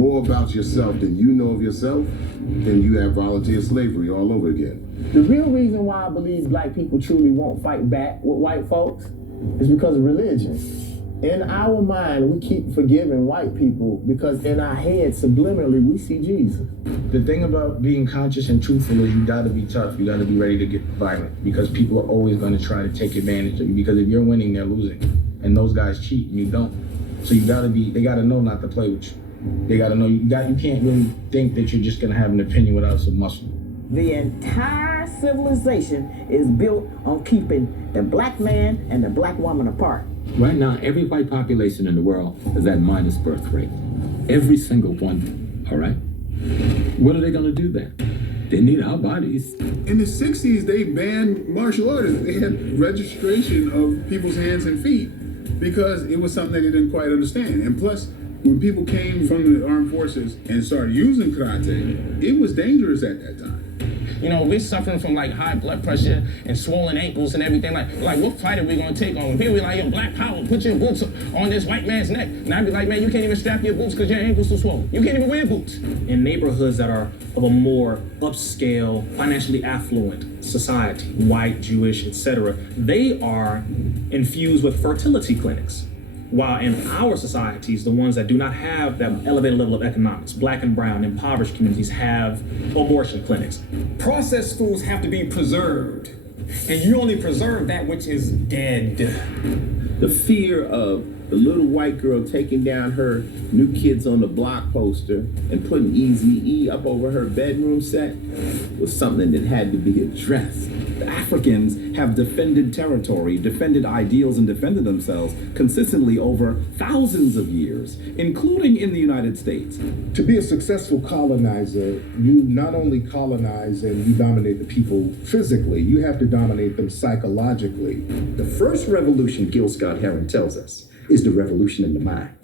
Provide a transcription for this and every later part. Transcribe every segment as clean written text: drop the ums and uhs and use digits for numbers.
more about yourself than you know of yourself, then you have volunteer slavery all over again. The real reason why I believe black people truly won't fight back with white folks is because of religion. In our mind, we keep forgiving white people because in our head, subliminally, we see Jesus. The thing about being conscious and truthful is you gotta be tough. You gotta be ready to get violent because people are always gonna try to take advantage of you because if you're winning, they're losing. And those guys cheat and you don't. So they gotta know not to play with you. They gotta know you can't really think that you're just gonna have an opinion without some muscle. The entire civilization is built on keeping the black man and the black woman apart. Right now, every white population in the world is at minus birth rate. Every single one, all right? What are they gonna do then? They need our bodies. In the 60s, they banned martial arts. They had registration of people's hands and feet because it was something that they didn't quite understand. And plus, when people came from the armed forces and started using karate, it was dangerous at that time. You know, we're suffering from like high blood pressure and swollen ankles and everything. Like what fight are we gonna take on? When people be like, yo, black power, put your boots on this white man's neck. And I'd be like, man, you can't even strap your boots because your ankles are swollen. You can't even wear boots. In neighborhoods that are of a more upscale, financially affluent society, white, Jewish, etc., they are infused with fertility clinics. While in our societies, the ones that do not have that elevated level of economics, black and brown, impoverished communities have abortion clinics. Processed foods have to be preserved, and you only preserve that which is dead. The fear of the little white girl taking down her New Kids on the Block poster and putting Eazy-E up over her bedroom set was something that had to be addressed. The Africans have defended territory, defended ideals, and defended themselves consistently over thousands of years, including in the United States. To be a successful colonizer, you not only colonize and you dominate the people physically, you have to dominate them psychologically. The first revolution, Gil Scott-Heron tells us, is the revolution in the mind.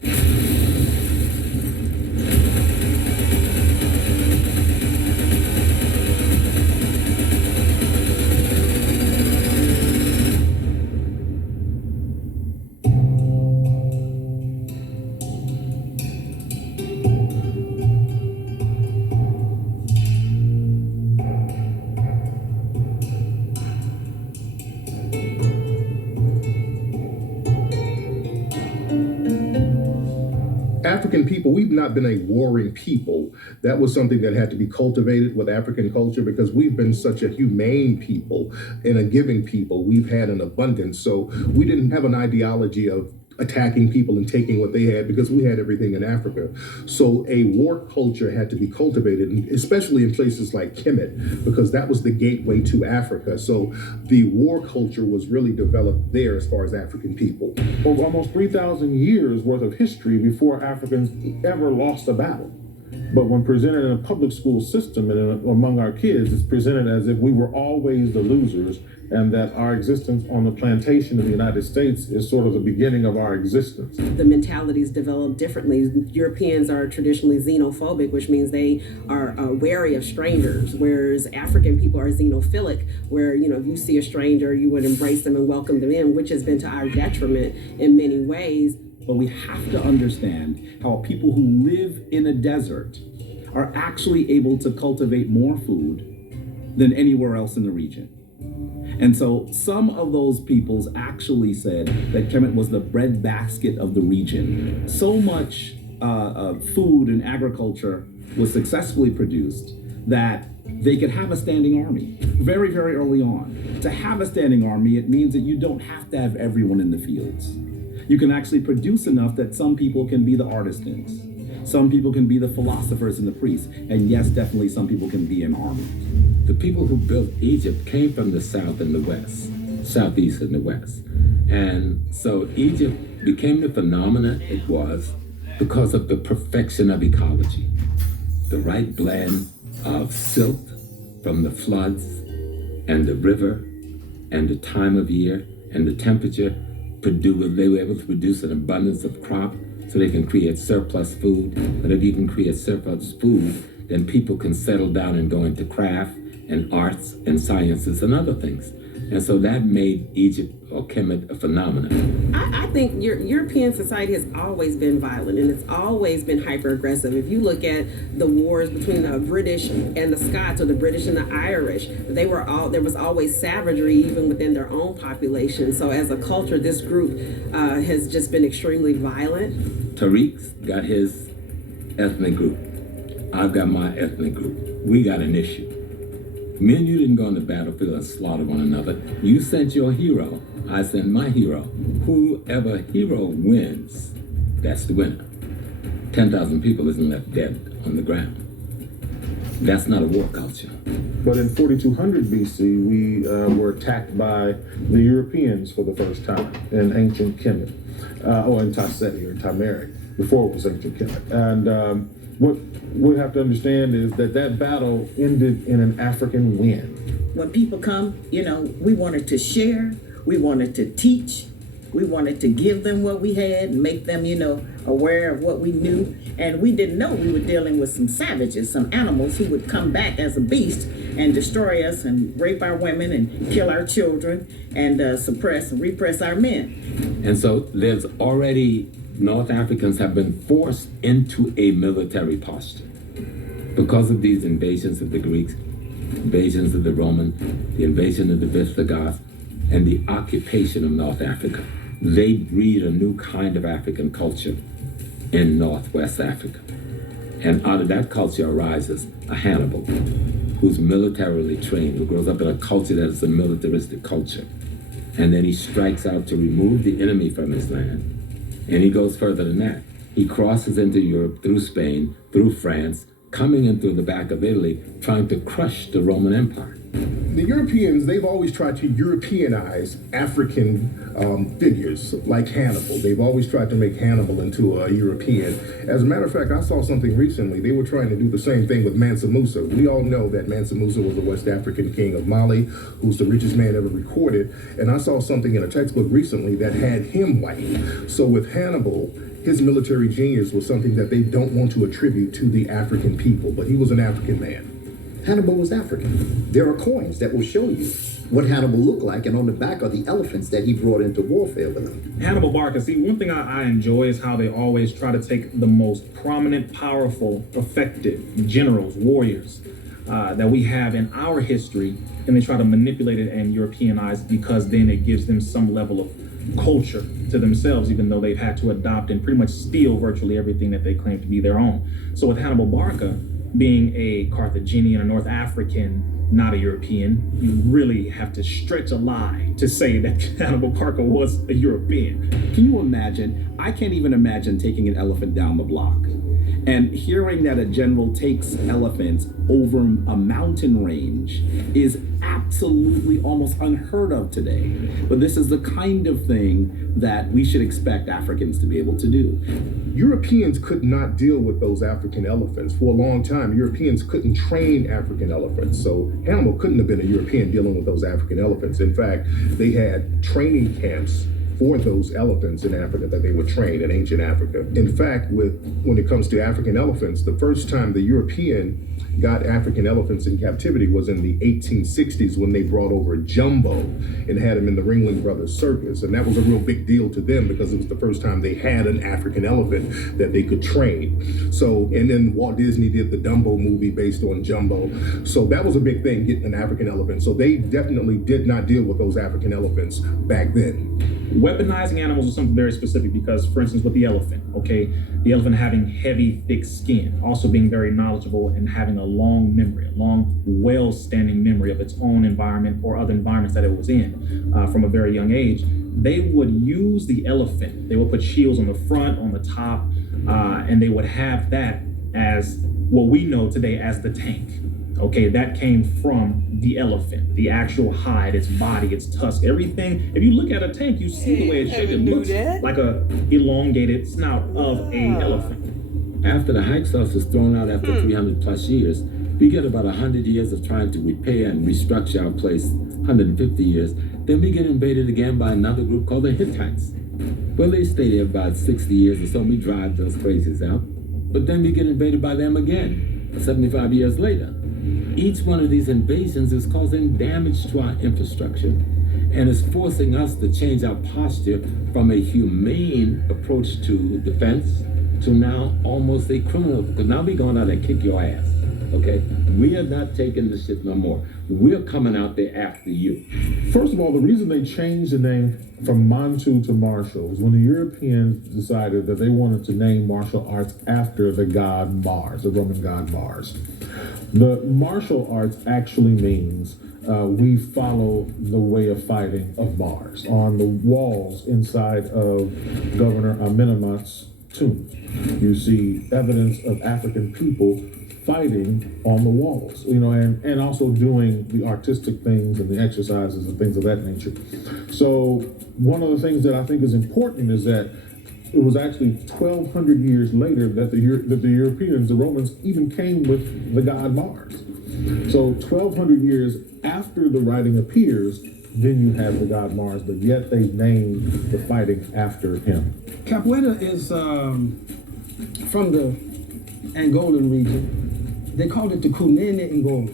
African people, we've not been a warring people. That was something that had to be cultivated with African culture because we've been such a humane people and a giving people. We've had an abundance. So we didn't have an ideology of attacking people and taking what they had because we had everything in Africa. So a war culture had to be cultivated, and especially in places like Kemet, because that was the gateway to Africa. So the war culture was really developed there as far as African people. Over almost 3,000 years worth of history before Africans ever lost a battle. But when presented in a public school system and among our kids, it's presented as if we were always the losers and that our existence on the plantation in the United States is sort of the beginning of our existence. The mentalities develop differently. Europeans are traditionally xenophobic, which means they are wary of strangers, whereas African people are xenophilic, where, you know, if you see a stranger, you would embrace them and welcome them in, which has been to our detriment in many ways. But we have to understand how people who live in a desert are actually able to cultivate more food than anywhere else in the region. And so some of those peoples actually said that Kemet was the breadbasket of the region. So much food and agriculture was successfully produced that they could have a standing army very, very early on. To have a standing army, it means that you don't have to have everyone in the fields. You can actually produce enough that some people can be the artisans. Some people can be the philosophers and the priests. And yes, definitely some people can be an army. The people who built Egypt came from the south and the west, southeast and the west. And so Egypt became the phenomenon it was because of the perfection of ecology. The right blend of silt from the floods and the river and the time of year and the temperature. They were able to produce an abundance of crop so they can create surplus food. But if you can create surplus food, then people can settle down and go into craft and arts and sciences and other things. And so that made Egypt or Kemet a phenomenon. I think European society has always been violent, and it's always been hyper aggressive. If you look at the wars between the British and the Scots, or the British and the Irish, there was always savagery even within their own population. So as a culture, this group has just been extremely violent. Tariq's got his ethnic group. I've got my ethnic group. We got an issue. Me and you didn't go on the battlefield and slaughter one another. You sent your hero. I sent my hero. Whoever hero wins, that's the winner. 10,000 people isn't left dead on the ground. That's not a war culture. But in 4200 BC, we were attacked by the Europeans for the first time in ancient Kemet, or in Taseti or Timeric, before it was ancient Kemet. And what we have to understand is that battle ended in an African win. When people come, we wanted to share, we wanted to teach, we wanted to give them what we had, and make them, aware of what we knew. And we didn't know we were dealing with some savages, some animals who would come back as a beast and destroy us and rape our women and kill our children and suppress and repress our men. And so there's already, North Africans have been forced into a military posture because of these invasions of the Greeks, invasions of the Roman, the invasion of the Visigoths, and the occupation of North Africa. They breed a new kind of African culture in Northwest Africa. And out of that culture arises a Hannibal, who's militarily trained, who grows up in a culture that is a militaristic culture. And then he strikes out to remove the enemy from his land. And he goes further than that. He crosses into Europe through Spain, through France, coming in through the back of Italy, trying to crush the Roman Empire. The Europeans, they've always tried to Europeanize African figures like Hannibal. They've always tried to make Hannibal into a European. As a matter of fact, I saw something recently. They were trying to do the same thing with Mansa Musa. We all know that Mansa Musa was a West African king of Mali, who's the richest man ever recorded. And I saw something in a textbook recently that had him white. So with Hannibal, his military genius was something that they don't want to attribute to the African people, but he was an African man. Hannibal was African. There are coins that will show you what Hannibal looked like, and on the back are the elephants that he brought into warfare with him. Hannibal Barca, see, one thing I enjoy is how they always try to take the most prominent, powerful, effective generals, warriors that we have in our history, and they try to manipulate it and Europeanize it, because then it gives them some level of culture to themselves, even though they've had to adopt and pretty much steal virtually everything that they claim to be their own. So with Hannibal Barca being a Carthaginian, a North African, not a European, you really have to stretch a lie to say that Hannibal Barca was a European. Can you imagine? I can't even imagine taking an elephant down the block and hearing that a general takes elephants over a mountain range is absolutely almost unheard of today. But this is the kind of thing that we should expect Africans to be able to do. Europeans could not deal with those African elephants. For a long time, Europeans couldn't train African elephants. So Hannibal couldn't have been a European dealing with those African elephants. In fact, they had training camps for those elephants in Africa that they were trained in ancient Africa. In fact, when it comes to African elephants, the first time the European got African elephants in captivity was in the 1860s when they brought over Jumbo and had him in the Ringling Brothers Circus. And that was a real big deal to them because it was the first time they had an African elephant that they could train. So, and then Walt Disney did the Dumbo movie based on Jumbo. So that was a big thing, getting an African elephant. So they definitely did not deal with those African elephants back then. Weaponizing animals is something very specific because, for instance, with the elephant, the elephant having heavy, thick skin, also being very knowledgeable and having a long memory, a long, well-standing memory of its own environment or other environments that it was in from a very young age, they would use the elephant. They would put shields on the front, on the top, and they would have that as what we know today as the tank. That came from the elephant, the actual hide, its body, its tusk, everything. If you look at a tank, you see the way it's shaped. It looks like a elongated snout of a elephant. After the Hyksos is thrown out after 300 plus years, we get about 100 years of trying to repair and restructure our place, 150 years. Then we get invaded again by another group called the Hittites. Well, they stay there about 60 years or so, we drive those crazies out. But then we get invaded by them again, 75 years later. Each one of these invasions is causing damage to our infrastructure And it's forcing us to change our posture from a humane approach to defense to now almost a criminal, because now we're going out and kick your ass, okay? We are not taking this shit no more. We're coming out there after you. First of all, the reason they changed the name from Mantu to martial was when the Europeans decided that they wanted to name martial arts after the god Mars, the Roman god Mars. The martial arts actually means we follow the way of fighting of Mars. On the walls inside of Governor Amenemhat's tomb, you see evidence of African people fighting on the walls, and also doing the artistic things and the exercises and things of that nature. So one of the things that I think is important is that it was actually 1,200 years later that the Europeans, the Romans, even came with the god Mars. So 1,200 years after the writing appears, then you have the god Mars, but yet they named the fighting after him. Capoeira is from the Angolan region. They called it the Kunene Ngolo,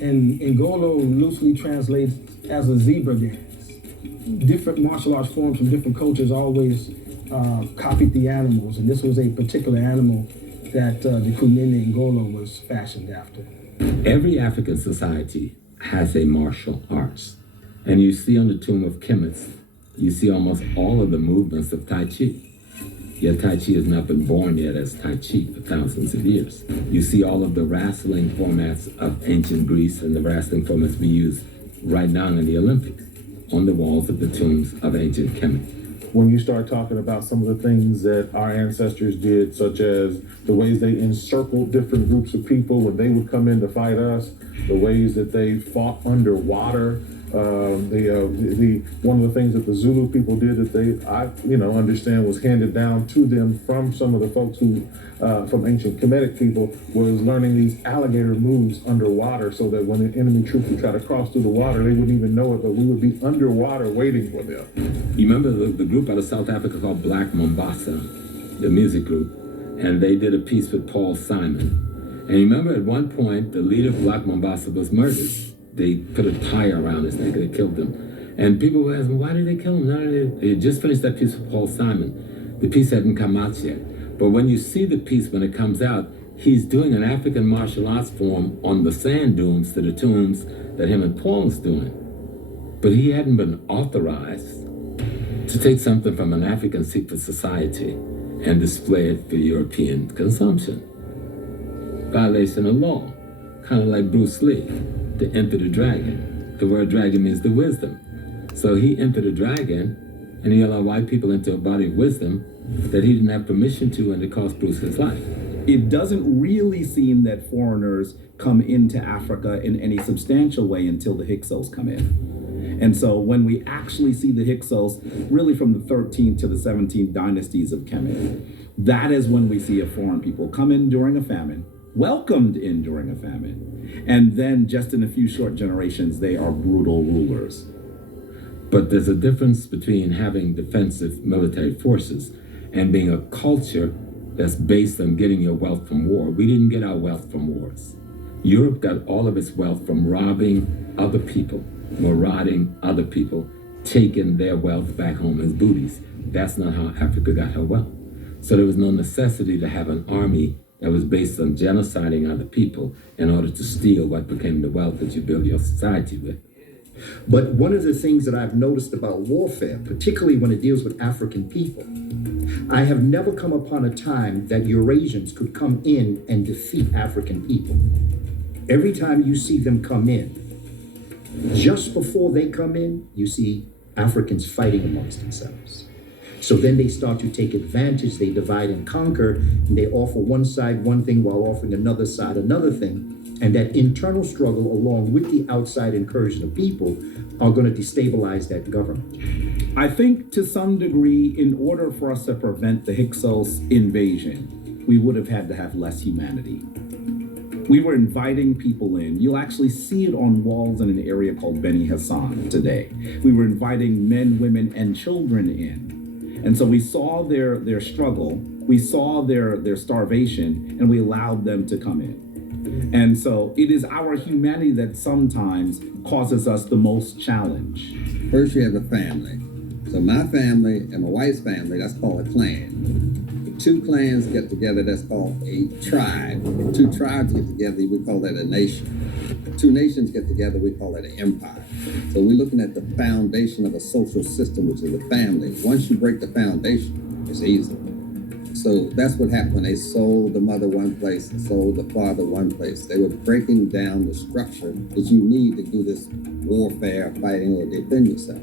and Ngolo loosely translates as a zebra dance. Different martial arts forms from different cultures always copied the animals, and this was a particular animal that the Kunene Ngolo was fashioned after. Every African society has a martial arts. And you see on the tomb of Kemet, you see almost all of the movements of Tai Chi. Yet Tai Chi has not been born yet as Tai Chi for thousands of years. You see all of the wrestling formats of ancient Greece and the wrestling formats we use right now in the Olympics on the walls of the tombs of ancient Kemet. When you start talking about some of the things that our ancestors did, such as the ways they encircled different groups of people when they would come in to fight us, the ways that they fought underwater, one of the things that the Zulu people did that I understand was handed down to them from some of the folks who, from ancient Kemetic people, was learning these alligator moves underwater so that when the enemy troops would try to cross through the water, they wouldn't even know it, but we would be underwater waiting for them. You remember the group out of South Africa called Black Mombasa, the music group, and they did a piece with Paul Simon. And you remember at one point, the leader of Black Mombasa was murdered. They put a tire around his neck and they killed him. And people were asking, why did they kill him? They had just finished that piece with Paul Simon. The piece hadn't come out yet. But when you see the piece when it comes out, he's doing an African martial arts form on the sand dunes to the tombs that him and Paul's doing. But he hadn't been authorized to take something from an African secret society and display it for European consumption. Violation of law, kind of like Bruce Lee, to enter the dragon. The word dragon means the wisdom. So he entered a dragon and he allowed white people into a body of wisdom that he didn't have permission to, and it cost Bruce his life. It doesn't really seem that foreigners come into Africa in any substantial way until the Hyksos come in. And so when we actually see the Hyksos, really from the 13th to the 17th dynasties of Kemet, that is when we see a foreign people come in during a famine, welcomed in during a famine, and then just in a few short generations, they are brutal rulers. But there's a difference between having defensive military forces and being a culture that's based on getting your wealth from war. We didn't get our wealth from wars. Europe got all of its wealth from robbing other people, marauding other people, taking their wealth back home as booties. That's not how Africa got her wealth. So there was no necessity to have an army that was based on genociding other people in order to steal what became the wealth that you build your society with. But one of the things that I've noticed about warfare, particularly when it deals with African people, I have never come upon a time that Eurasians could come in and defeat African people. Every time you see them come in, just before they come in, you see Africans fighting amongst themselves. So then they start to take advantage, they divide and conquer, and they offer one side one thing while offering another side another thing. And that internal struggle, along with the outside incursion of people, are going to destabilize that government. I think to some degree, in order for us to prevent the Hyksos invasion, we would have had to have less humanity. We were inviting people in. You'll actually see it on walls in an area called Beni Hassan today. We were inviting men, women, and children in. And so we saw their struggle, we saw their starvation, and we allowed them to come in. And so it is our humanity that sometimes causes us the most challenge. First, you have a family. So my family and my wife's family, that's called a clan. If two clans get together, that's called a tribe. If two tribes get together, we call that a nation. If two nations get together, we call it an empire. So we're looking at the foundation of a social system, which is the family. Once you break the foundation, it's easy. So that's what happened when they sold the mother one place and sold the father one place. They were breaking down the structure that you need to do this warfare, fighting, or defend yourself.